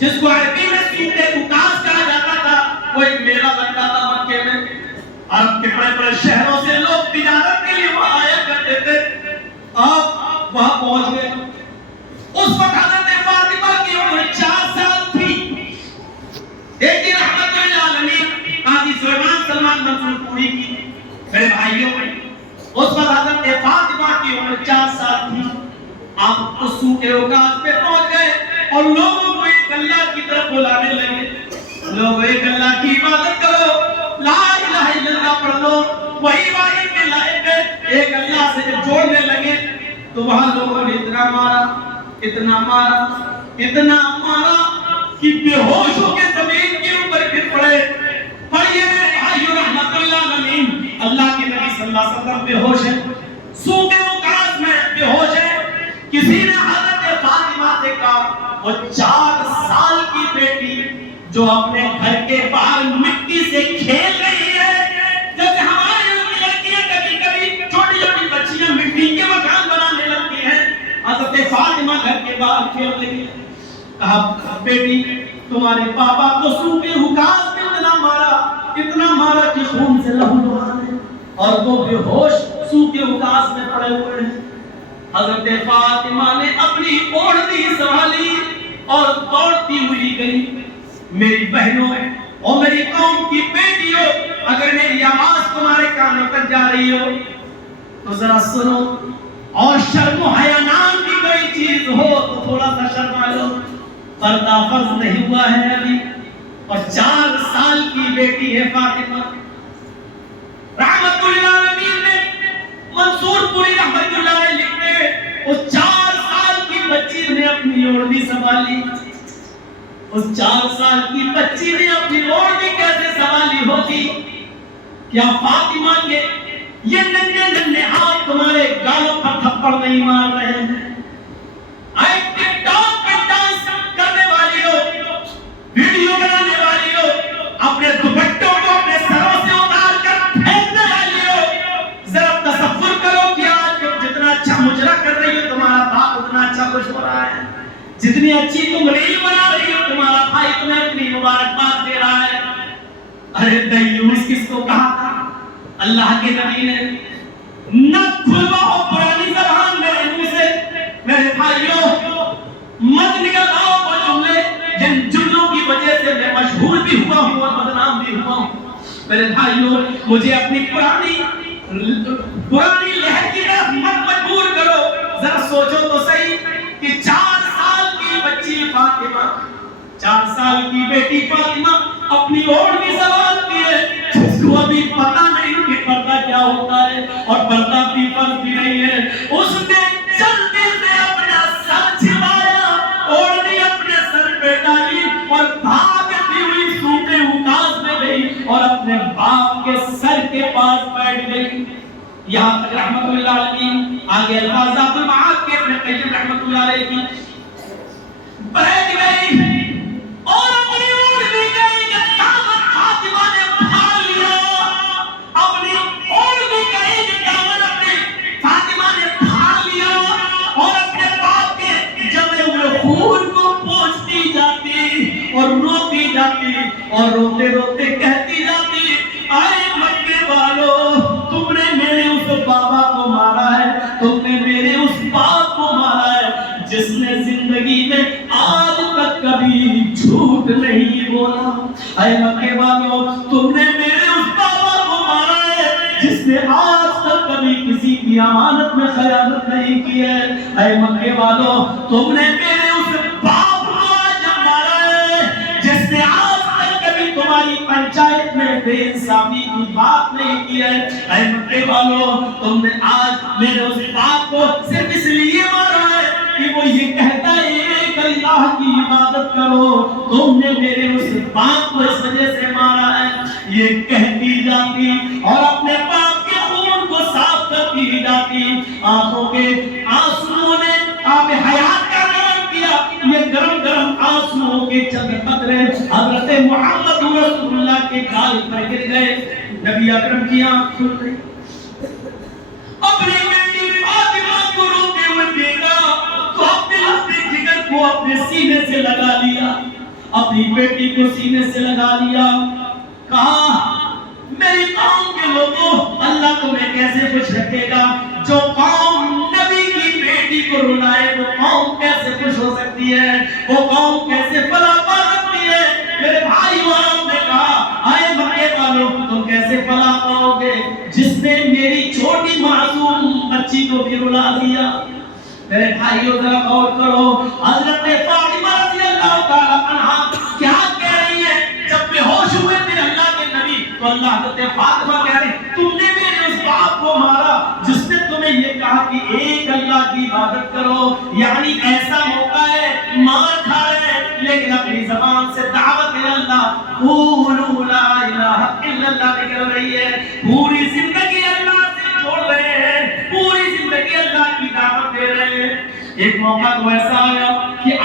جس کو عربی میں سوق اکاس کہا جاتا تھا، وہ ایک میلہ لگتا تھا مکے میں، عرب کے بڑے بڑے شہروں سے لوگ تجارت کے لیے وہاں آیا کرتے تھے۔ آپ وہاں پہنچ گئے، اس وقت حضرت فاطمہ کی عمر 4 سال تھی۔ ایک دن رحمت للعالمین قاضی سلمان منصور پوری کی میرے بھائیوں میں، اس وقت حضرت فاطمہ کی عمر 4 سال تھی۔ آپ اس سوق اکاس پہ پہنچ گئے اور لوگوں کو ایک اللہ کی طرف بلانے لگے، لوگوں ایک اللہ کی عبادت کرو، لا الہ الا اللہ پڑھ لو، وہی واحد کے لائق ہے۔ ایک اللہ سے جب جوڑنے لگے تو وہاں لوگوں نے اتنا مارا، اتنا مارا، اتنا مارا کہ بے ہوش ہو کے زمین کے اوپر گر پڑے۔ پڑھیے میرے بھائیو رحمت اللہ علیہ، اللہ کے نبی صلی اللہ علیہ وسلم بے ہوش ہے، سوق اکاس میں بے ہوش ہے۔ کسی نے حضرت فاطمہ سے کہا، وہ 4 سال کی بیٹی جو اپنے گھر کے باہر مٹی سے کھیل رہی ہے، جیسے ہمارے لڑکیاں کبھی کبھی چھوٹی چھوٹی بچیاں مٹی کے مکان بنانے لگتی ہیں، حضرت فاطمہ گھر کے باہر کھیل رہی ہے۔ کہا بیٹی تمہارے پاپا کو سوق اکاس میں اتنا مارا کہ خون سے لہو لہان ہے اور وہ بے ہوش سوق اکاس میں پڑے ہوئے ہیں۔ حضرت فاطمہ نے اپنی اوڑھنی سنبھالی اور دوڑتی ہوئی گئی۔ میری بہنوں اور میری قوم کی بیٹیوں، اگر میری آواز تمہارے کانوں تک جا رہی ہو تو ذرا سنو، اور شرم و حیا نام کی کوئی چیز ہو تو تھوڑا سا شرما لو۔ پردہ فرض نہیں ہوا ہے ابھی، اور 4 سال کی بیٹی ہے فاطمہ۔ رحمت اللہ علیہ نے منصور پوری رحمت اللہ علیہ لکھتے، اس 4 سال کی بچی نے اپنی اوڑھنی سنبھالی۔ اس 4 سال کی بچی نے اپنی اوڑھنی کیسے سنبھالی ہوگی؟ کیا فاطمہ کے یہ ننھے ننھے ہاتھ تمہارے گالوں پر تھپڑ نہیں مار رہے ہیں؟ آئے ٹک ٹاک پہ ڈانس کرنے والی ہو، ویڈیو بنانے والی ہو، اپنے دوپٹوں کو اپنے سروں سے اتار کر پھینکنے والی ہو، ذرا تصور کرو کہ آج جتنا اچھا مجرا کر رہی ہو تمہارا باپ اتنا اچھا خوش ہو رہا ہے، جتنی اچھی تم ریل بنا رہی ہو تمہارا بھائی تمہیں اتنی مبارکباد دے رہا ہے۔ ارے دیوس کس کو کہا تھا؟ اللہ کے نبی نے نہ کھلواؤ پرانی زبان میرے منہ سے، میرے بھائیوں مت نکل آؤ وہ جملے جن جملوں کی وجہ سے میں مشہور بھی ہوا ہوں اور بدنام بھی ہوا ہوں۔ میرے بھائیوں مجھے اپنی پرانی لہر کی طرف مت مجبور کرو۔ ذرا سوچو تو صحیح کہ 4 سال کی بچی فاطمہ، 4 سال کی بیٹی فاطمہ اپنی اوڑھنی سنبھالتی ہے، جس کو ابھی پتہ نہیں کہ پردہ کیا ہوتا ہے اور پردہ بھی فرض بھی نہیں ہے۔ اس نے جلدی سے اپنا سر چھپایا، اوڑھنی اپنے سر پہ ڈالی اور بھاگتی ہوئی سوق اکاس میں گئی اور اپنے باپ کے سر کے پاس بیٹھ گئی۔ یہاں تک رحمت اللہ علیہ آگے الفاظ عبد المعاد کے ابن قیم رحمت اللہ علیہ کی بیٹھ گئی اور اپنی اوڑھنی گئی کہ دامن فاطمہ نے اٹھا لیا، اپنی اوڑھنی گئی کہ دامن اپنی فاطمہ نے اٹھا لیا اور اپنے باپ کے جمے ہوئے خون کو پوچھتی جاتی اور روتی جاتی اور روتے روتے کہتی جاتی، آئے مکے والو تم نے میرے اس بابا کو مارا ہے، تم نے میرے اس باپ کو مارا ہے جس نے زندگی میں آج تک کبھی جھوٹ نہیں بولا۔ اے مکے والو تم نے میرے اس بابا کو مارا ہے جس نے آج تک کبھی کسی کی امانت میں خیانت نہیں کی ہے۔ اے مکے والو تم نے میرے اس باپ کو آج مارا ہے جس نے آج تک کبھی تمہاری پنچایت میں بے انصافی کی بات نہیں کی ہے۔ اے مکے والو تم نے آج میرے اس باپ کو صرف اس لیے مارا ہے کہ وہ یہ کہتا ہے ایک اللہ کی عبادت کرو، تم نے میرے اس باپ کو اس وجہ سے مارا ہے۔ یہ کہتی جاتی اور اپنے باپ کے خون کو صاف کرتی جاتی، آنکھوں کے آنسوؤں نے آب حیات کا نام کیا۔ یہ گرم گرم آنسوؤں کے چند قطرے حضرت محمد رسول اللہ کے گال پر گر گئے۔ نبی اکرم کی آنکھ کھل گئی، اپنی بیٹی فاطمہ کو روتے ہوئے دیکھا تو اپنے جگر کو اپنے سینے سے لگا لیا اپنی بیٹی کو سینے سے لگا لیا، کہا میری قوم کے لوگوں اللہ تمہیں کیسے خوش رکھے گا؟ جو قوم نبی کی بیٹی کو رلائے وہ قوم کیسے خوش ہو سکتی ہے؟ وہ قوم کیسے فلاح پا سکتی ہے؟ میرے بھائیو آپ نے کہا آئے مکے والوں تم کیسے فلاح پاؤ گے جس نے میری چھوٹی معصوم بچی کو بھی رلا دیا؟ میرے بھائیو ذرا غور کرو، حضرت فاطمہ رضی اللہ تعالی عنہا کیا کہہ رہی ہے جب بے ہوش ہوئے تھے اللہ کے نبی، تو اللہ حضرت فاطمہ کہہ رہی تم نے میرے اس باپ کو مارا جس نے تمہیں یہ کہا کہ ایک اللہ کی عبادت کرو، یعنی ایسا موقع ہے مار کھا رہے لیکن اپنی زبان سے دعوت اللہ قولوا لا الہ الا اللہ نکل رہی ہے، پوری زندگی اللہ سے جوڑ رہے ہیں، پوری زندگی اللہ کی دعوت دے رہے ہیں۔ ایک موقع تو ایسا آیا کہ